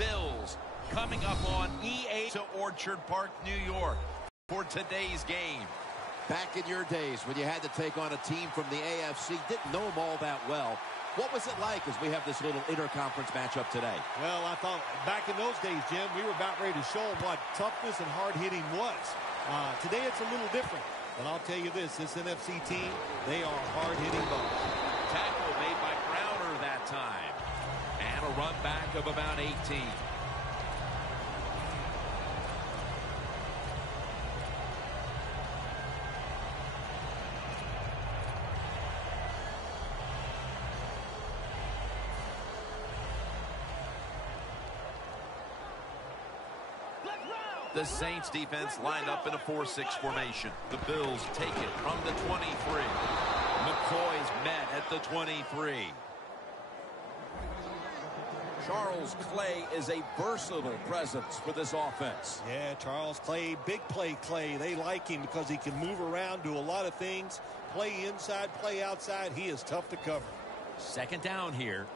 Bills coming up on EA to Orchard Park, New York for today's game. Back in your days when you had to take on a team from the AFC, didn't know them all that well. What was it like as we have this little interconference matchup today? Well, I thought back in those days, Jim, we were about ready to show them what toughness and hard-hitting was. Today it's a little different. But I'll tell you this NFC team, they are hard-hitting bunch. Tackle made by Browner that time. And a run back of about 18. The Saints defense lined up in a 4-6 formation. The Bills take it from the 23. McCoy's met at the 23. Charles Clay is a versatile presence for this offense. Yeah, Charles Clay, big play Clay. They like him because he can move around, do a lot of things, play inside, play outside. He is tough to cover. Second down here.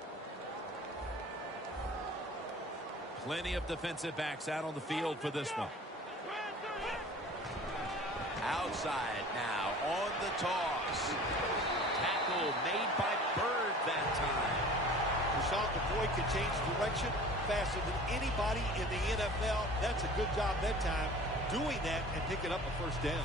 Plenty of defensive backs out on the field for this one. Outside now on the toss. Tackle made by Bird that time. Rashawn McCoy can change direction faster than anybody in the NFL. That's a good job that time doing that and picking up a first down.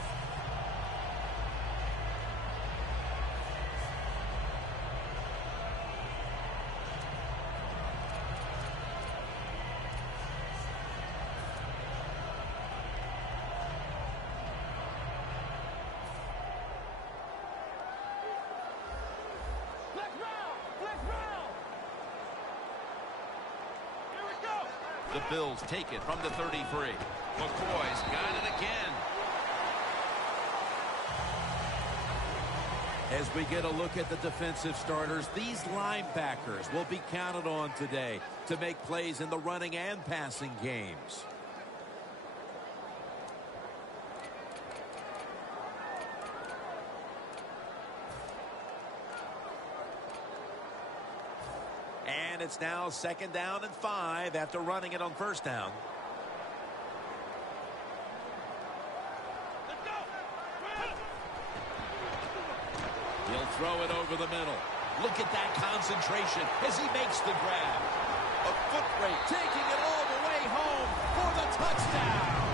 The Bills take it from the 33. McCoy's got it again. As we get a look at the defensive starters, these linebackers will be counted on today to make plays in the running and passing games. And it's now second down and 5 after running it on first down. He'll throw it over the middle. Look at that concentration as he makes the grab. A foot rate taking it all the way home for the touchdown.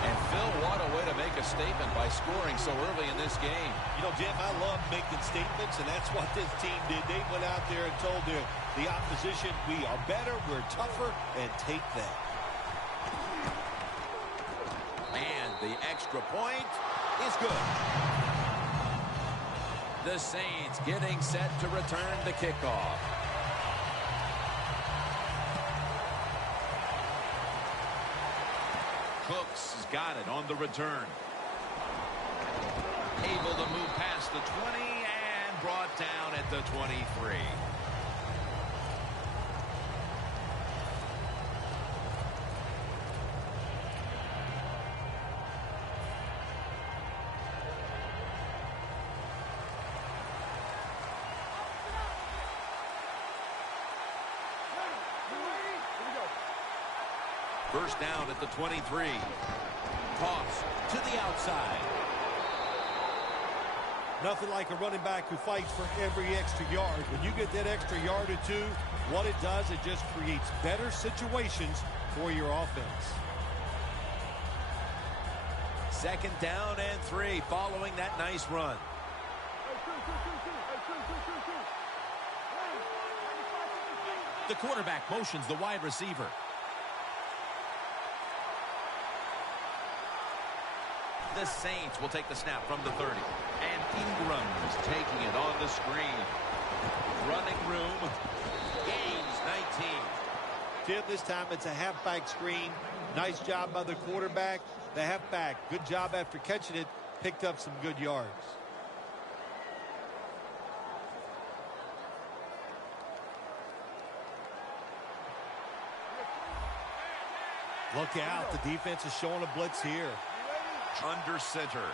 And Phil, what a way to make a statement by scoring so early in this game. You know, Jim, I love making statements, and that's what this team did. They went out there and told the opposition, we are better, we're tougher, and take that. And the extra point is good. The Saints getting set to return the kickoff. Cooks has got it on the return. Able to move past the 20 and brought down at the 23. First down at the 23. Toss to the outside. Nothing like a running back who fights for every extra yard. When you get that extra yard or two, what it does, it just creates better situations for your offense. Second down and 3 following that nice run. The quarterback motions the wide receiver. The Saints will take the snap from the 30. And Ingram is taking it on the screen. Running room. Gains 19. Jim, this time it's a halfback screen. Nice job by the quarterback. The halfback, good job after catching it. Picked up some good yards. Look out. The defense is showing a blitz here. Under center.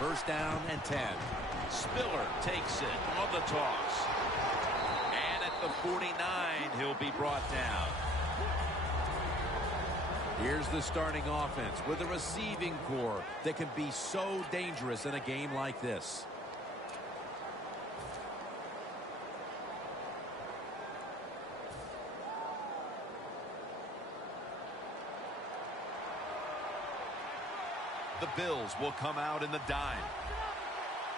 First down and 10. Spiller takes it on the toss. the 49, he'll be brought down. Here's the starting offense with a receiving core that can be so dangerous in a game like this. The Bills will come out in the dime.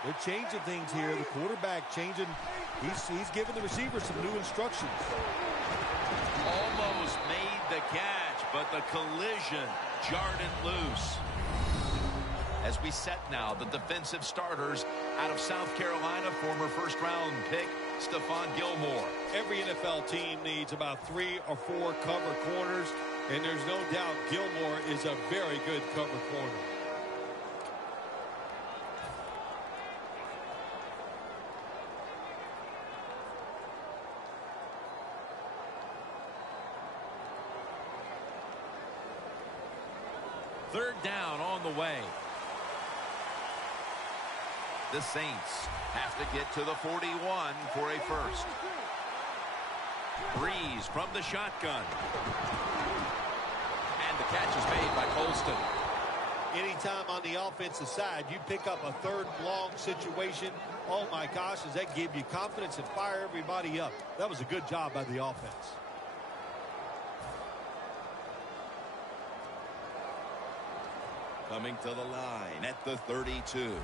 They're changing things here. The quarterback changing. He's giving the receiver some new instructions. Almost made the catch, but the collision jarred it loose. As we set now, the defensive starters out of South Carolina, former first-round pick Stephon Gilmore. Every NFL team needs about 3 or 4 cover corners, and there's no doubt Gilmore is a very good cover corner. Third down on the way. The Saints have to get to the 41 for a first. Breeze from the shotgun. And the catch is made by Colston. Anytime on the offensive side, you pick up a third long situation. Oh, my gosh, does that give you confidence and fire everybody up? That was a good job by the offense. Coming to the line at the 32.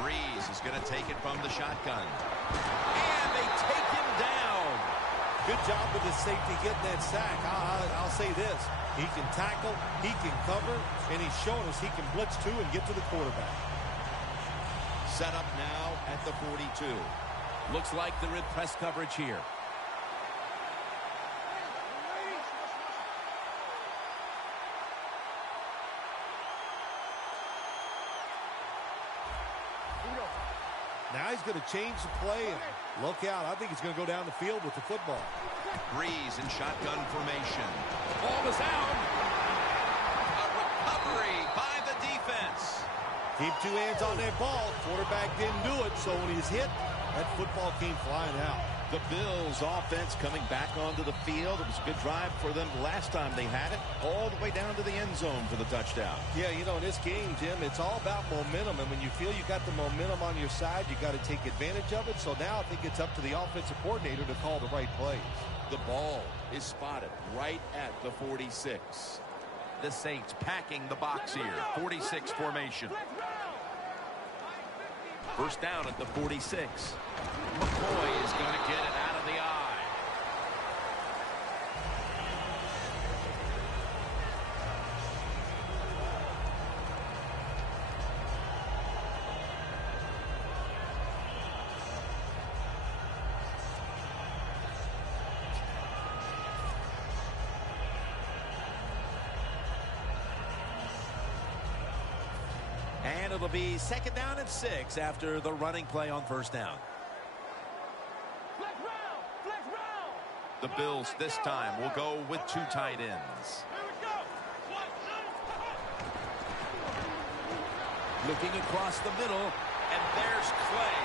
Breeze is going to take it from the shotgun. And they take him down. Good job with his safety getting that sack. I'll say this. He can tackle, he can cover, and he's shown us he can blitz too and get to the quarterback. Set up now at the 42. Looks like they're in press coverage here. Now he's going to change the play and look out. I think he's going to go down the field with the football. Breeze in shotgun formation. Ball is out. A recovery by the defense. Keep 2 hands on that ball. Quarterback didn't do it, so when he's hit, that football came flying out. The Bills offense coming back onto the field. It was a good drive for them last time they had it, all the way down to the end zone for the touchdown. Yeah, you know, in this game, Jim, it's all about momentum, and when you feel you got the momentum on your side, you got to take advantage of it. So now I think it's up to the offensive coordinator to call the right plays. The ball is spotted right at the 46. The Saints packing the box here. 46 formation. First down at the 46. McCoy is going to get it out of the eye. And it'll be second down and 6 after the running play on first down. The Bills this time will go with 2 tight ends. Looking across the middle, and there's Clay.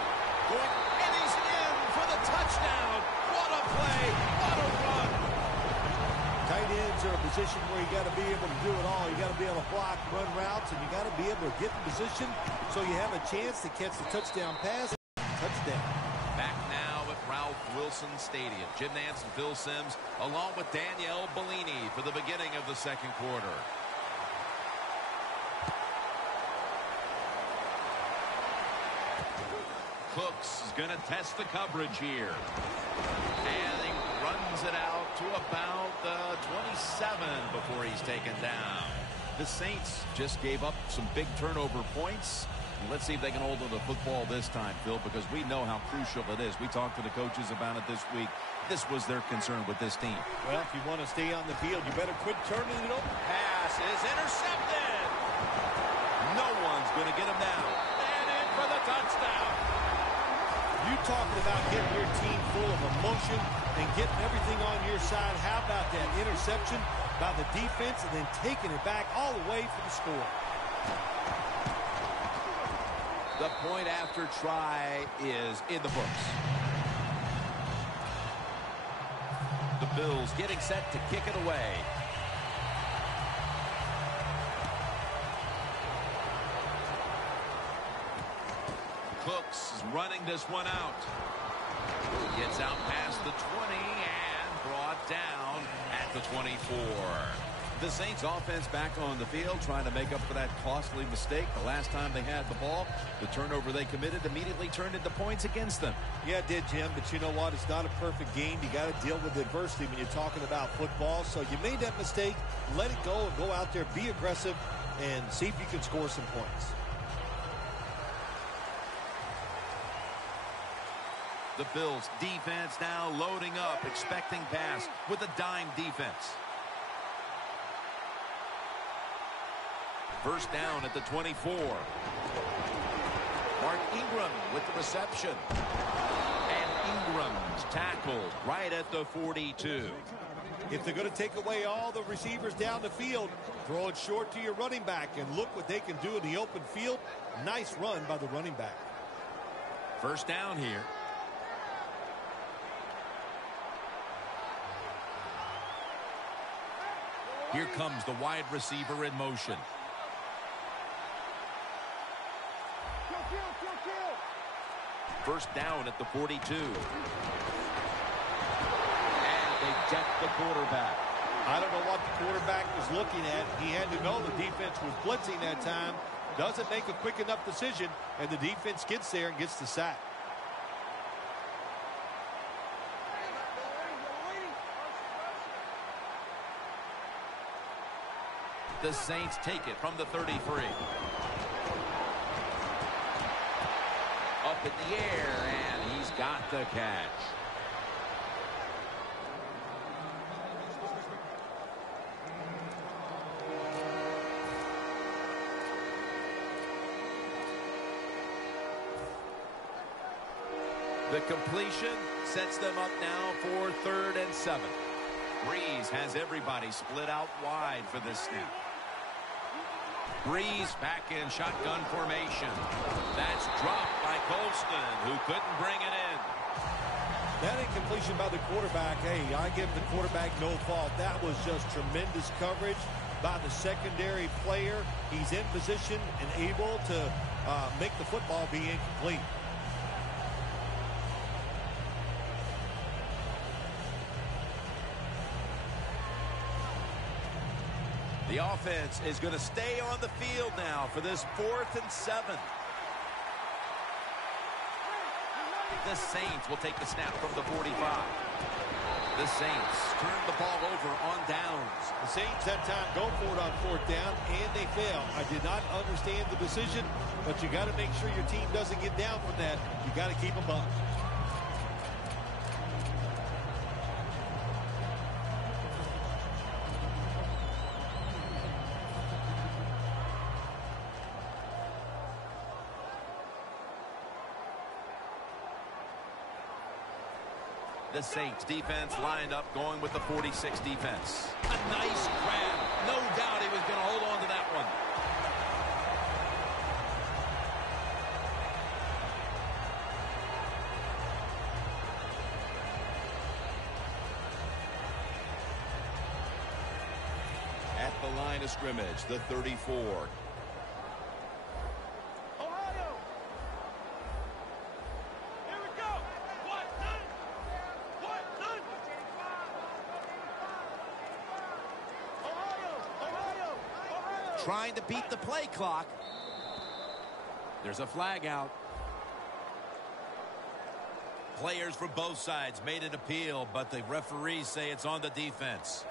And he's in for the touchdown. What a play, what a run. Tight ends are a position where you got to be able to do it all. You got to be able to block, run routes, and you got to be able to get in position so you have a chance to catch the touchdown pass. Touchdown. Back now at Ralph Wilson Stadium. Jim Nantz and Phil Simms along with Danielle Bellini for the beginning of the second quarter. Cooks is going to test the coverage here. And he runs it out to about the 27 before he's taken down. The Saints just gave up some big turnover points. Let's see if they can hold on to the football this time, Phil, because we know how crucial it is. We talked to the coaches about it this week. This was their concern with this team. Well, if you want to stay on the field, you better quit turning it over. Pass is intercepted. No one's going to get him down. And in for the touchdown. You talking about getting your team full of emotion and getting everything on your side. How about that interception by the defense and then taking it back all the way for the score? The point after try is in the books. The Bills getting set to kick it away. Cooks is running this one out. Gets out past the 20 and brought down at the 24. The Saints offense back on the field trying to make up for that costly mistake. The last time they had the ball, the turnover they committed immediately turned into points against them. Yeah, it did, Jim, but you know what? It's not a perfect game. You got to deal with adversity when you're talking about football. So you made that mistake, let it go, and go out there, be aggressive, and see if you can score some points. The Bills defense now loading up, expecting pass with a dime defense. First down at the 24. Mark Ingram with the reception. And Ingram's tackled right at the 42. If they're going to take away all the receivers down the field, throw it short to your running back, and look what they can do in the open field. Nice run by the running back. First down here. Here comes the wide receiver in motion. First down at the 42. And they deck the quarterback. I don't know what the quarterback was looking at. He had to know the defense was blitzing that time. Doesn't make a quick enough decision, and the defense gets there and gets the sack. The Saints take it from the 33. Up in the air, and he's got the catch. The completion sets them up now for 3rd and 7. Breeze has everybody split out wide for this snap. Breeze back in shotgun formation. That's dropped by Colston, who couldn't bring it in. That incompletion by the quarterback, hey, I give the quarterback no fault. That was just tremendous coverage by the secondary player. He's in position and able to make the football be incomplete. The offense is going to stay on the field now for this 4th and 7. The Saints will take the snap from the 45. The Saints turn the ball over on downs. The Saints that time go for it on 4th down, and they fail. I did not understand the decision, but you got to make sure your team doesn't get down from that. You got to keep them up. The Saints defense lined up going with the 46 defense. A nice grab. No doubt he was going to hold on to that one. At the line of scrimmage, the 34. Trying to beat the play clock. There's a flag out. Players from both sides made an appeal, but the referees say it's on the defense.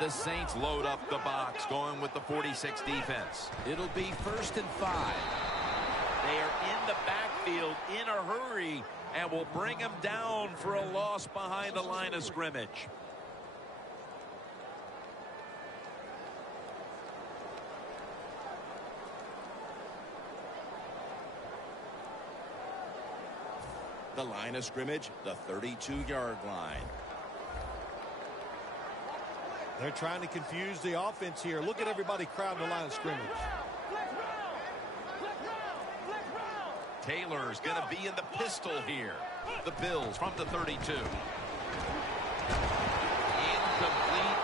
The Saints load up the box, going with the 46 defense. It'll be 1st and 5. They are in the backfield in a hurry, and will bring him down for a loss behind the line of scrimmage. The line of scrimmage, the 32-yard line. They're trying to confuse the offense here. Look at everybody crowding the line of scrimmage. Taylor's going to be in the pistol here. The Bills from the 32. Incomplete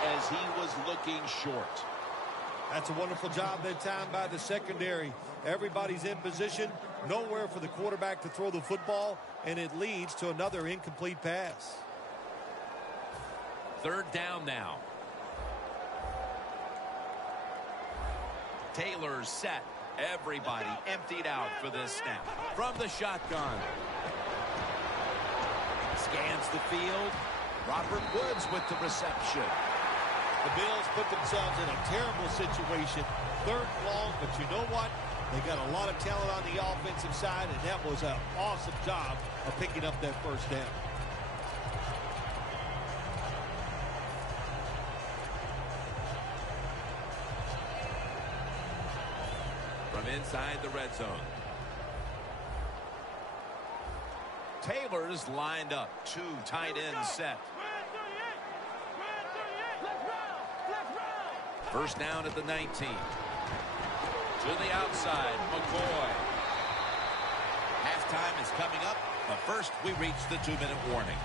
as he was looking short. That's a wonderful job that time by the secondary. Everybody's in position. Nowhere for the quarterback to throw the football, and it leads to another incomplete pass. Third down now. Taylor's set. Everybody emptied out for this snap. From the shotgun. Scans the field. Robert Woods with the reception. The Bills put themselves in a terrible situation. Third and long, but you know what? They got a lot of talent on the offensive side, and that was an awesome job of picking up that first down. From inside the red zone. Taylor's lined up. Two tight ends set. First down at the 19. To the outside, McCoy. Halftime is coming up, but first we reach the 2-minute warning.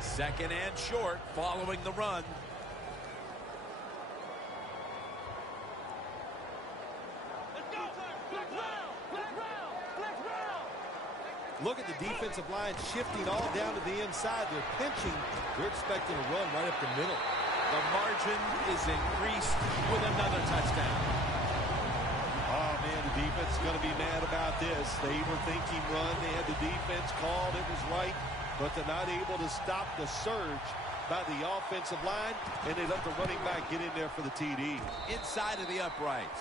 Second and short following the run. Look at the defensive line shifting all down to the inside. They're pinching. They're expecting a run right up the middle. The margin is increased with another touchdown. Oh, man, the defense is going to be mad about this. They were thinking run. They had the defense called. It was right. But they're not able to stop the surge by the offensive line, and they let the running back get in there for the TD. Inside of the uprights.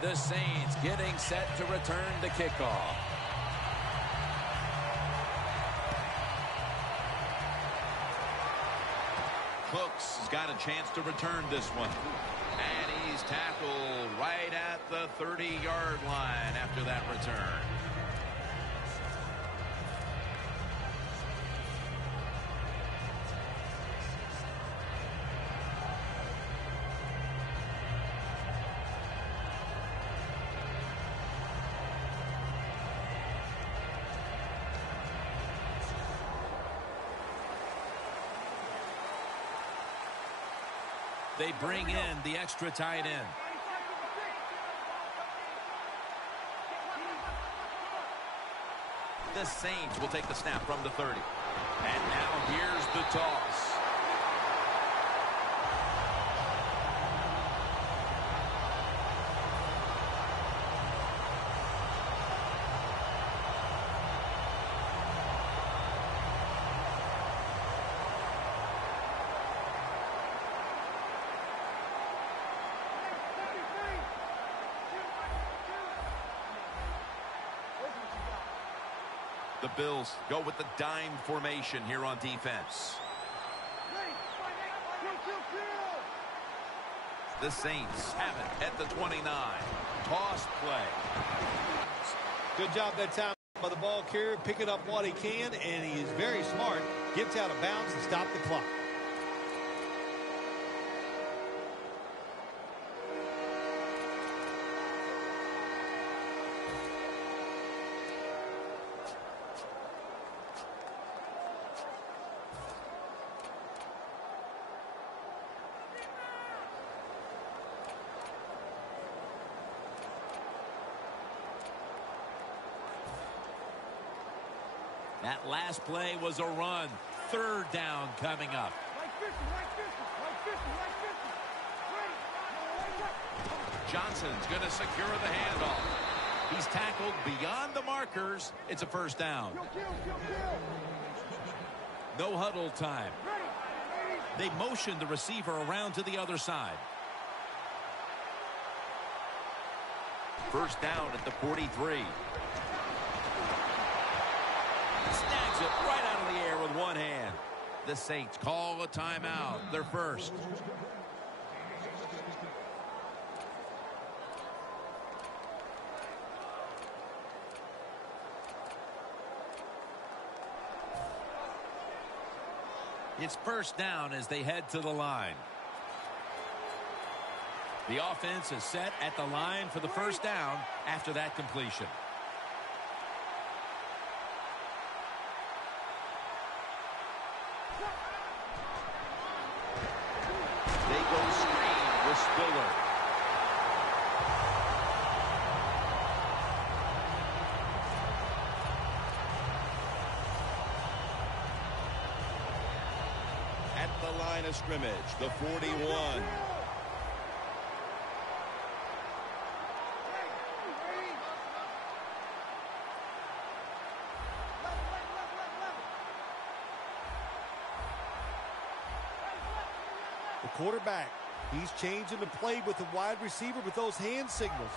The Saints getting set to return the kickoff. Cooks has got a chance to return this one. And he's tackled right at the 30-yard line after that return. They bring in the extra tight end. The Saints will take the snap from the 30. And now here's the toss. The Bills go with the dime formation here on defense. The Saints have it at the 29. Toss play. Good job that time by the ball carrier, picking up what he can, and he is very smart. Gets out of bounds and stop the clock. That last play was a run. Third down coming up. Johnson's going to secure the handoff. He's tackled beyond the markers. It's a first down. No huddle time. They motion the receiver around to the other side. First down at the 43. Snags it right out of the air with one hand. The Saints call a timeout. Their first. It's first down as they head to the line. The offense is set at the line for the first down after that completion. They go screen with Spiller. At the line of scrimmage, the 41. The quarterback, he's changing the play with the wide receiver with those hand signals.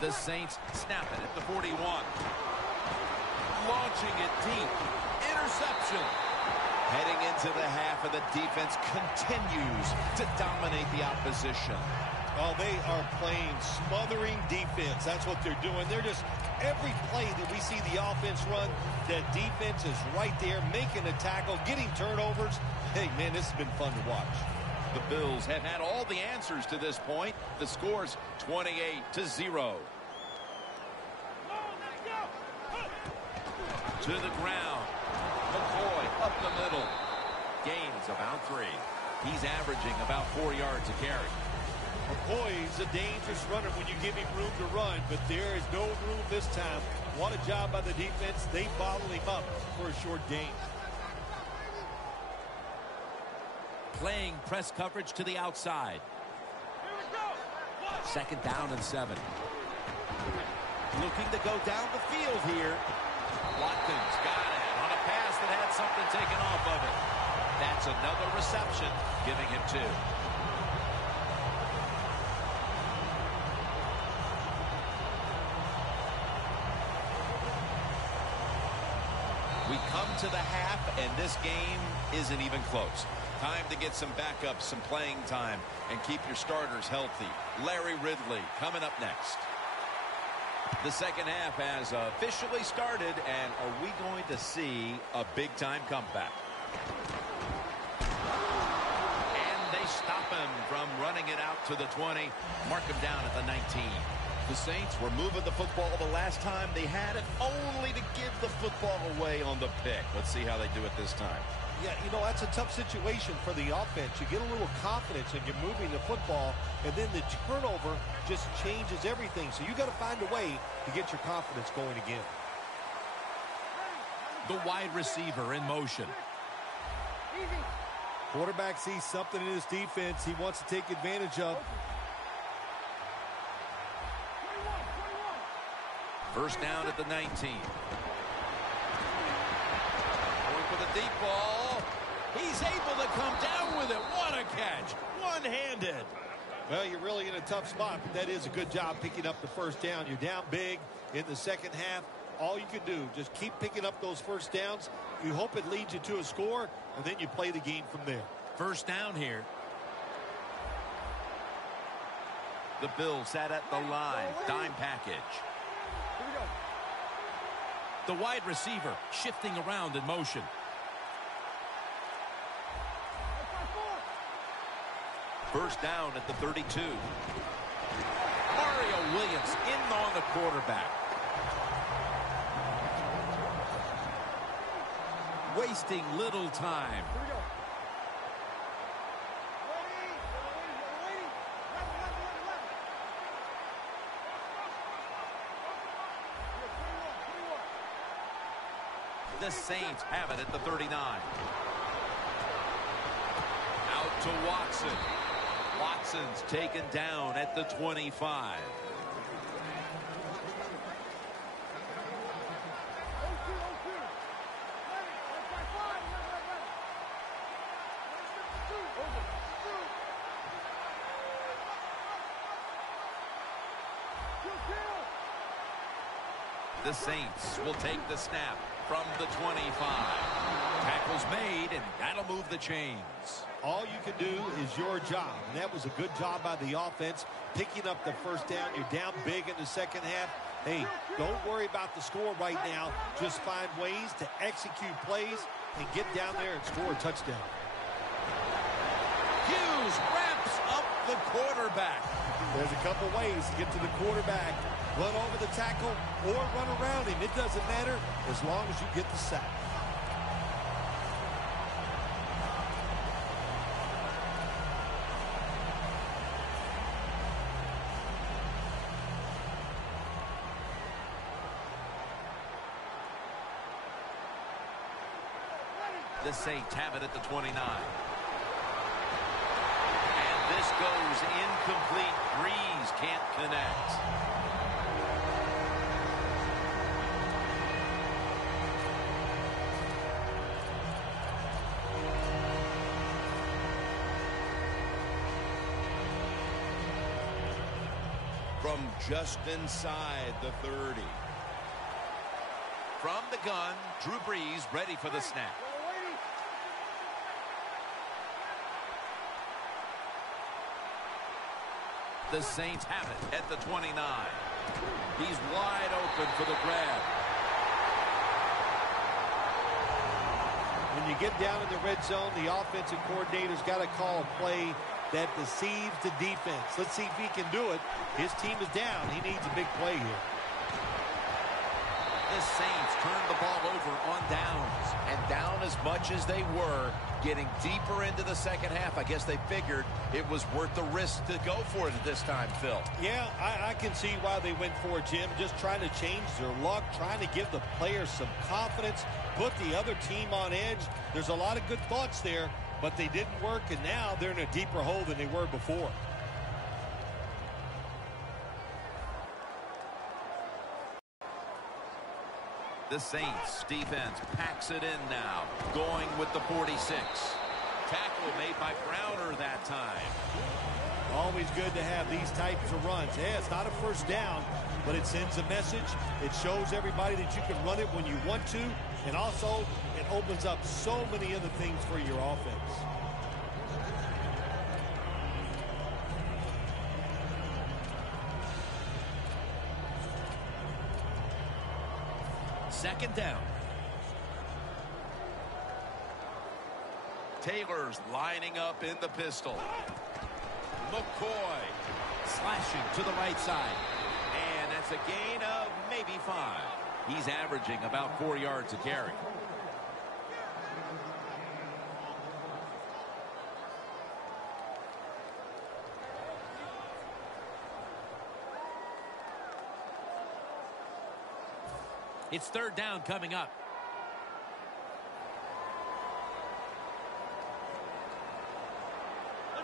The Saints snap it at the 41. Launching it deep. Interception. Heading into the half, and the defense continues to dominate the opposition. Oh, they are playing smothering defense. That's what they're doing. They're just, every play that we see the offense run, the defense is right there making a tackle, getting turnovers. Hey, man, this has been fun to watch. The Bills have had all the answers to this point. The score's 28-0. To the ground. McCoy up the middle. Gains about 3. He's averaging about 4 yards a carry. McCoy's a dangerous runner when you give him room to run, but there is no room this time. What a job by the defense. They bottled him up for a short gain. Playing press coverage to the outside. Second down and 7. Looking to go down the field here. Watkins got it on a pass that had something taken off of it. That's another reception, giving him 2. We come to the half, and this game isn't even close. Time to get some backups, some playing time, and keep your starters healthy. Larry Ridley coming up next. The second half has officially started, and are we going to see a big-time comeback? And they stop him from running it out to the 20, mark him down at the 19. The Saints were moving the football the last time they had it, only to give the football away on the pick. Let's see how they do it this time. Yeah, you know, that's a tough situation for the offense. You get a little confidence and you're moving the football, and then the turnover just changes everything. So you got to find a way to get your confidence going again. The wide receiver in motion. Quarterback sees something in his defense he wants to take advantage of. First down at the 19. Going for the deep ball. He's able to come down with it. What a catch. One-handed. Well, you're really in a tough spot, but that is a good job picking up the first down. You're down big in the second half. All you can do, just keep picking up those first downs. You hope it leads you to a score, and then you play the game from there. First down here. The Bills sat at the line. Dime package. Here we go. The wide receiver shifting around in motion. First down at the 32. Mario Williams in on the quarterback. Wasting little time. Here we go. Waiting. Left. The Saints have it at the 39. Out to Watson. Watson's taken down at the 25. The Saints will take the snap from the 25. Tackle's made, and that'll move the chains. All you can do is your job, and that was a good job by the offense, picking up the first down. You're down big in the second half. Hey, don't worry about the score right now. Just find ways to execute plays and get down there and score a touchdown. Hughes wraps up the quarterback. There's a couple ways to get to the quarterback. Run over the tackle or run around him. It doesn't matter as long as you get the sack. The Saints have it at the 29. And this goes incomplete. Breeze can't connect. From just inside the 30. From the gun, Drew Brees ready for the snap. The Saints have it at the 29. He's wide open for the grab. When you get down in the red zone, the offensive coordinator's got to call a play that deceives the defense. Let's see if he can do it. His team is down. He needs a big play here. The Saints turned the ball over on downs, and down as much as they were, getting deeper into the second half. I guess they figured it was worth the risk to go for it at this time, Phil. Yeah, I can see why they went for it, Jim. Just trying to change their luck, trying to give the players some confidence, put the other team on edge. There's a lot of good thoughts there, but they didn't work, and now they're in a deeper hole than they were before. The Saints defense packs it in now, going with the 46. Tackle made by Browner that time. Always good to have these types of runs. Yeah, it's not a first down, but it sends a message. It shows everybody that you can run it when you want to, and also it opens up so many other things for your offense. Second down. Taylor's lining up in the pistol. McCoy slashing to the right side. And that's a gain of maybe 5. He's averaging about 4 yards a carry. It's third down coming up.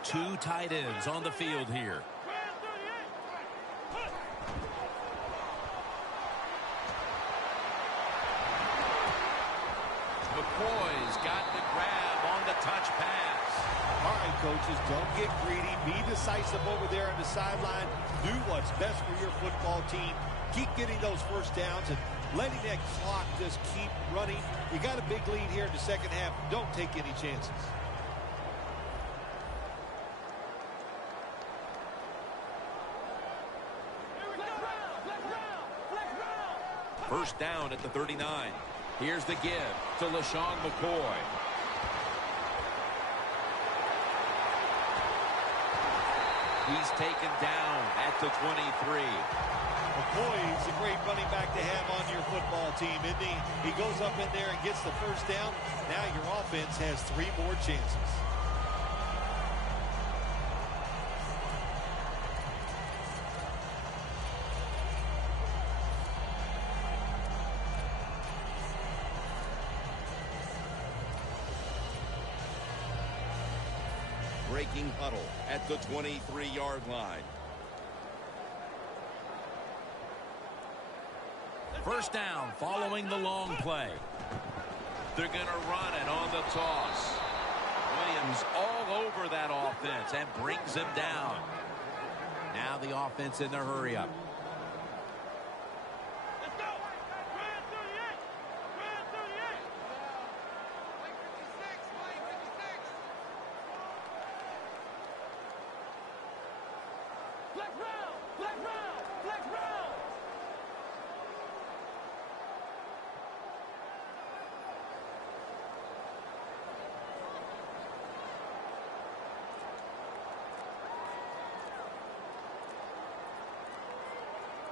Two tight ends on the field here. McCoy's got the grab on the touch pass. All right, coaches, don't get greedy. Be decisive over there on the sideline. Do what's best for your football team. Keep getting those first downs and letting that clock just keep running. You got a big lead here in the second half. Don't take any chances. First down at the 39. Here's the give to LaShawn McCoy. He's taken down at the 23. McCoy's a great running back to have on your football team, isn't he? He goes up in there and gets the first down. Now your offense has 3 more chances. breaking huddle at the 23-yard line. First down following the long play. They're going to run it on the toss. Williams all over that offense and brings him down. Now the offense in the hurry up. Let's go. Red 38. Red 38. White 56. White 56. Black round. Black round. Black round.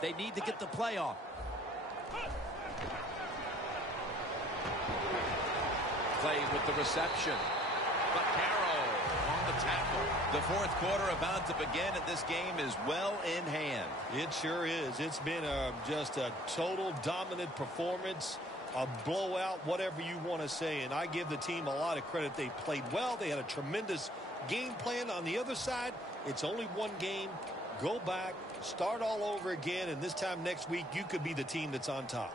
They need to get the play off. Play with the reception. Vaccaro on the tackle. The fourth quarter about to begin, and this game is well in hand. It sure is. It's been just a total dominant performance, a blowout, whatever you want to say. And I give the team a lot of credit. They played well. They had a tremendous game plan. On the other side, it's only one game. Go back, start all over again, and this time next week, you could be the team that's on top.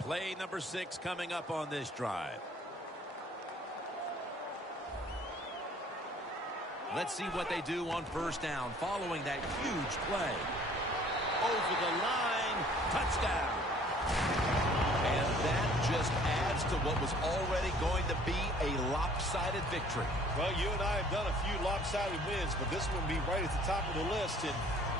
Play number 6 coming up on this drive. Let's see what they do on first down following that huge play. Over the line, touchdown. And that just adds to what was already going to be a lopsided victory. Well, you and I have done a few lopsided wins, but this one will be right at the top of the list and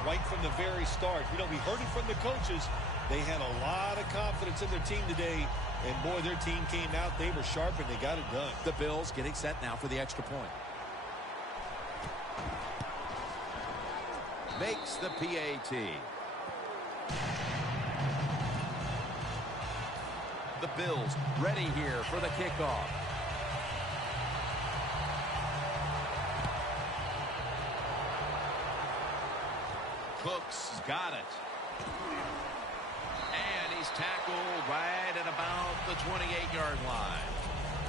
right from the very start. You know, we heard it from the coaches. They had a lot of confidence in their team today, and boy, their team came out. They were sharp, and they got it done. The Bills getting set now for the extra point. Makes the PAT. The Bills ready here for the kickoff. Cooks got it. And he's tackled right at about the 28-yard line.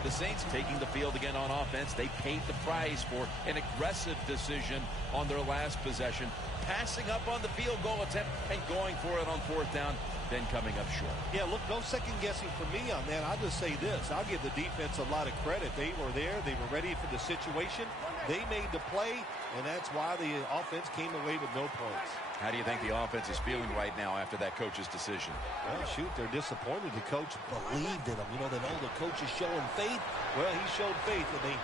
The Saints taking the field again on offense. They paid the price for an aggressive decision on their last possession, passing up on the field goal attempt and going for it on fourth down, then coming up short. Yeah, look, no second guessing for me on that. I'll just say this. I'll give the defense a lot of credit. They were there. They were ready for the situation. They made the play, and that's why the offense came away with no points. How do you think the offense is feeling right now after that coach's decision? Well, shoot, they're disappointed. The coach believed in him. You know, they know the coach is showing faith. Well, he showed faith, and they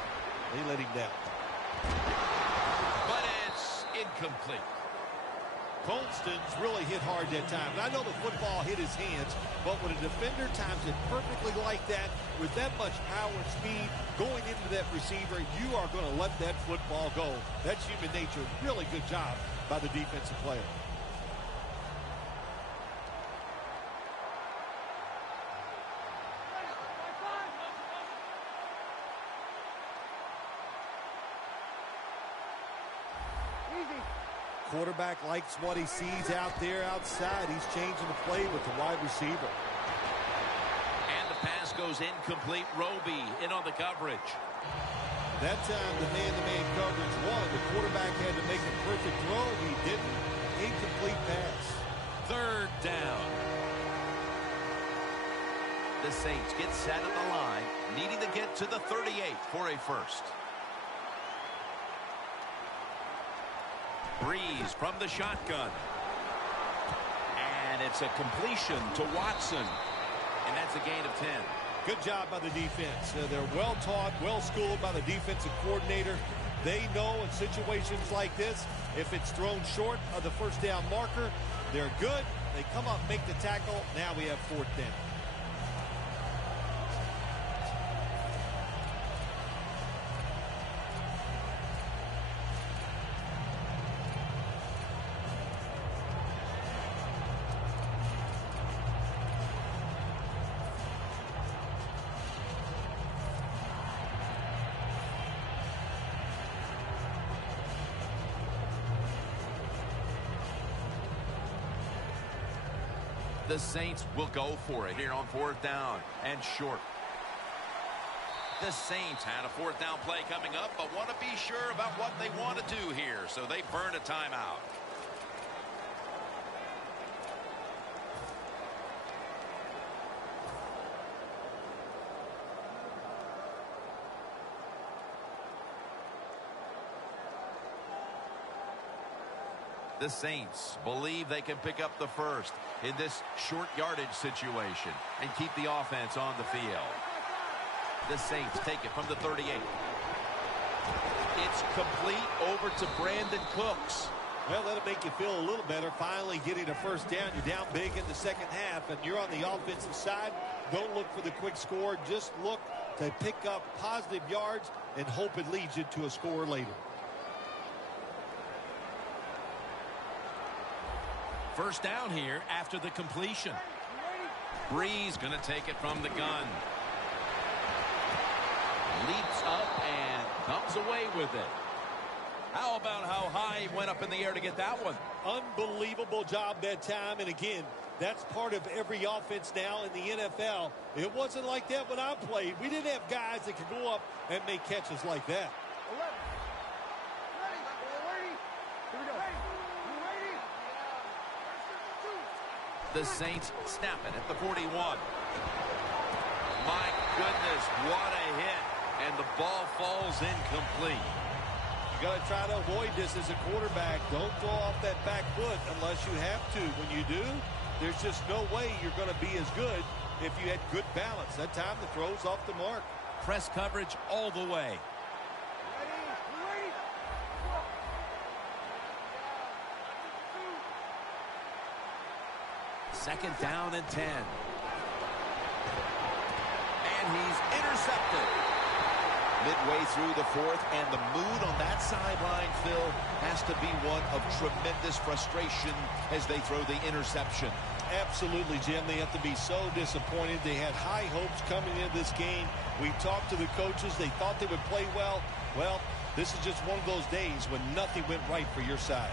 let him down. But it's incomplete. Colston's really hit hard that time. And I know the football hit his hands, but when a defender times it perfectly like that, with that much power and speed going into that receiver, you are going to let that football go. That's human nature. Really good job by the defensive player. Quarterback likes what he sees out there outside. He's changing the play with the wide receiver. And the pass goes incomplete. Roby in on the coverage. That time the man-to-man coverage won. The quarterback had to make a perfect throw. He didn't. Incomplete pass. Third down. The Saints get set at the line, needing to get to the 38 for a first. Breeze from the shotgun. And it's a completion to Watson. And that's a gain of 10. Good job by the defense. They're well-taught, well-schooled by the defensive coordinator. They know in situations like this, if it's thrown short of the first down marker, they're good. They come up, make the tackle. Now we have fourth down. The Saints will go for it here on 4th down and short. The Saints had a 4th down play coming up, but want to be sure about what they want to do here, so they burn a timeout. The Saints believe they can pick up the first in this short yardage situation and keep the offense on the field. The Saints take it from the 38. It's complete over to Brandon Cooks. Well, that'll make you feel a little better. Finally getting a first down. You're down big in the second half, and you're on the offensive side. Don't look for the quick score. Just look to pick up positive yards and hope it leads you to a score later. First down here after the completion. Breeze going to take it from the gun. Leaps up and comes away with it. How about how high he went up in the air to get that one? Unbelievable job that time. And again, that's part of every offense now in the NFL. It wasn't like that when I played. We didn't have guys that could go up and make catches like that. 11. Ready. Here we go. The Saints snap it at the 41. My goodness, what a hit. And the ball falls incomplete. You got to try to avoid this as a quarterback. Don't throw off that back foot unless you have to. When you do, there's just no way you're going to be as good if you had good balance. That time the throw's off the mark. Press coverage all the way. Ready. Second down and 10. And he's intercepted. Midway through the fourth, and the mood on that sideline, Phil, has to be one of tremendous frustration as they throw the interception. Absolutely, Jim. They have to be so disappointed. They had high hopes coming into this game. We talked to the coaches. They thought they would play well. Well, this is just one of those days when nothing went right for your side.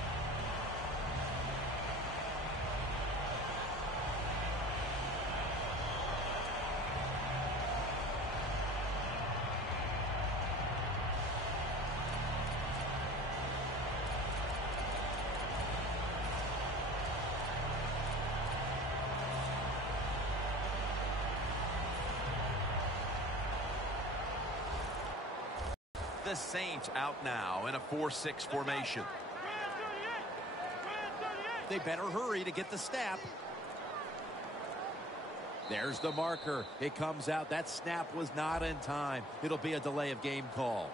The Saints out now in a 4-6 formation. They better hurry to get the snap. There's the marker. It comes out. That snap was not in time. It'll be a delay of game call.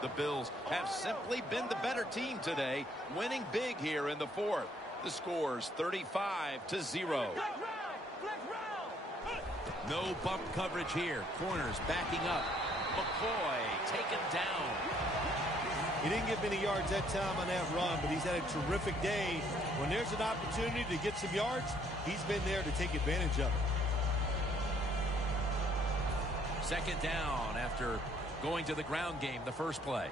The Bills have simply been the better team today, winning big here in the fourth. The score's 35-0. No bump coverage here. Corners backing up. McCoy taken down. He didn't get many yards that time on that run, but he's had a terrific day. When there's an opportunity to get some yards, he's been there to take advantage of it. Second down after going to the ground game the first play.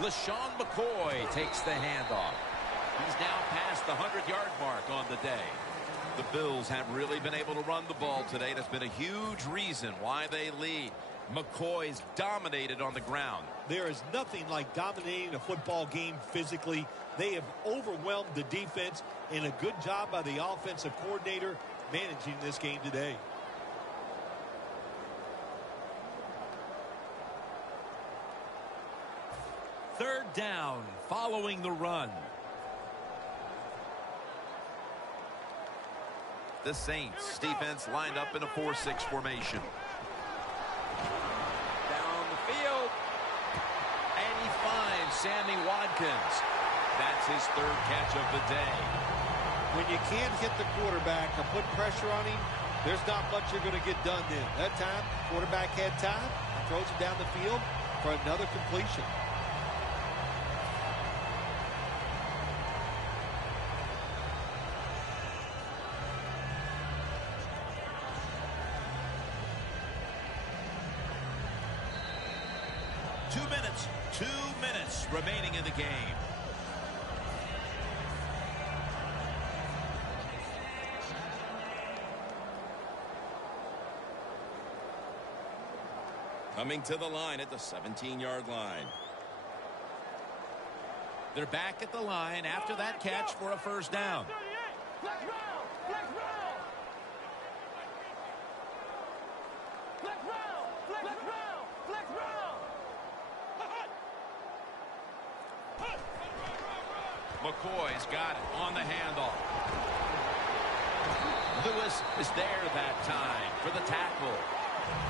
LaShawn McCoy takes the handoff. He's now past the 100-yard mark on the day. The Bills have really been able to run the ball today. That's been a huge reason why they lead. McCoy's dominated on the ground. There is nothing like dominating a football game physically. They have overwhelmed the defense, and a good job by the offensive coordinator managing this game today. Third down following the run. The Saints defense lined up in a 4-6 formation. Down the field. And he finds Sammy Watkins. That's his third catch of the day. When you can't hit the quarterback or put pressure on him, there's not much you're going to get done then. That time, quarterback had time and throws it down the field for another completion. 2 minutes remaining in the game. Coming to the line at the 17-yard line. They're back at the line after that catch for a first down. Flex round! Flex round! Flex round! Flex round! Flex round! McCoy's got it on the handoff. Lewis is there that time for the tackle.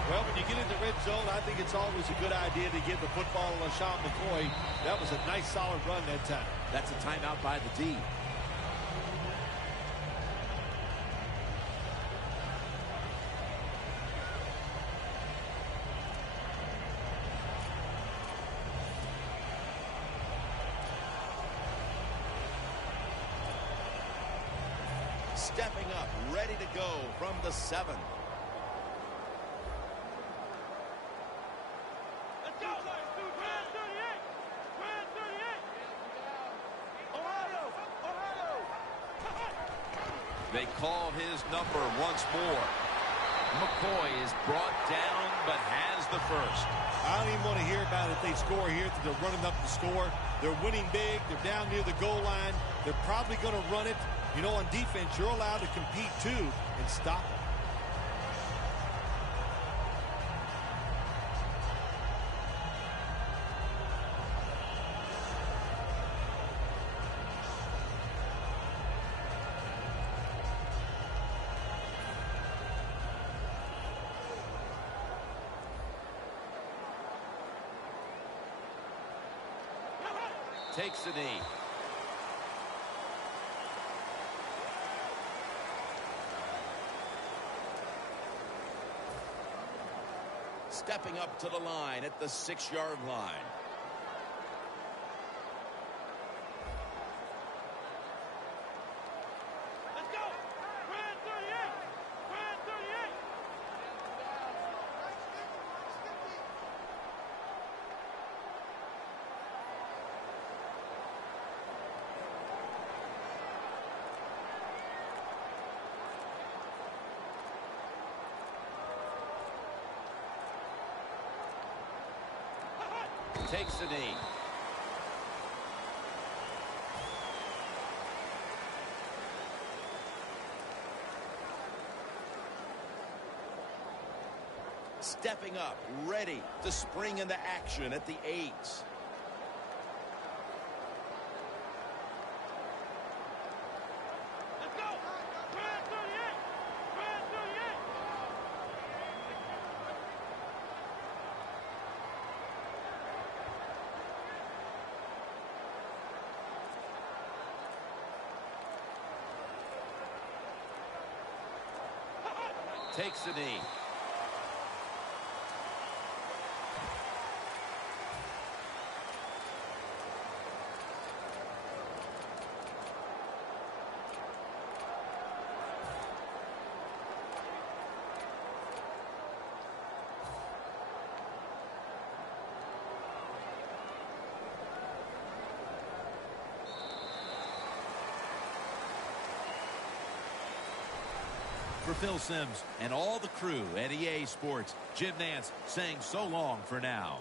Well, when you get in the red zone, I think it's always a good idea to give the football to LaShawn McCoy. That was a nice, solid run that time. That's a timeout by the D. Stepping up, ready to go from the 7. Let's go! Brand 38! Brand 38! Ohio! Ohio! They call his number once more. McCoy is brought down but has the first. I don't even want to hear about it if they score here. They're running up the score. They're winning big. They're down near the goal line. They're probably going to run it. You know, on defense, you're allowed to compete too and stop it. Takes the knee. Stepping up to the line at the 6-yard line. Let's go! Brand 38! Brand 38! Takes the knee. Stepping up, ready to spring into action at the 8. Let's go! Brand 38! Brand 38! Takes the knee. For Phil Simms and all the crew at EA Sports, Jim Nantz saying so long for now.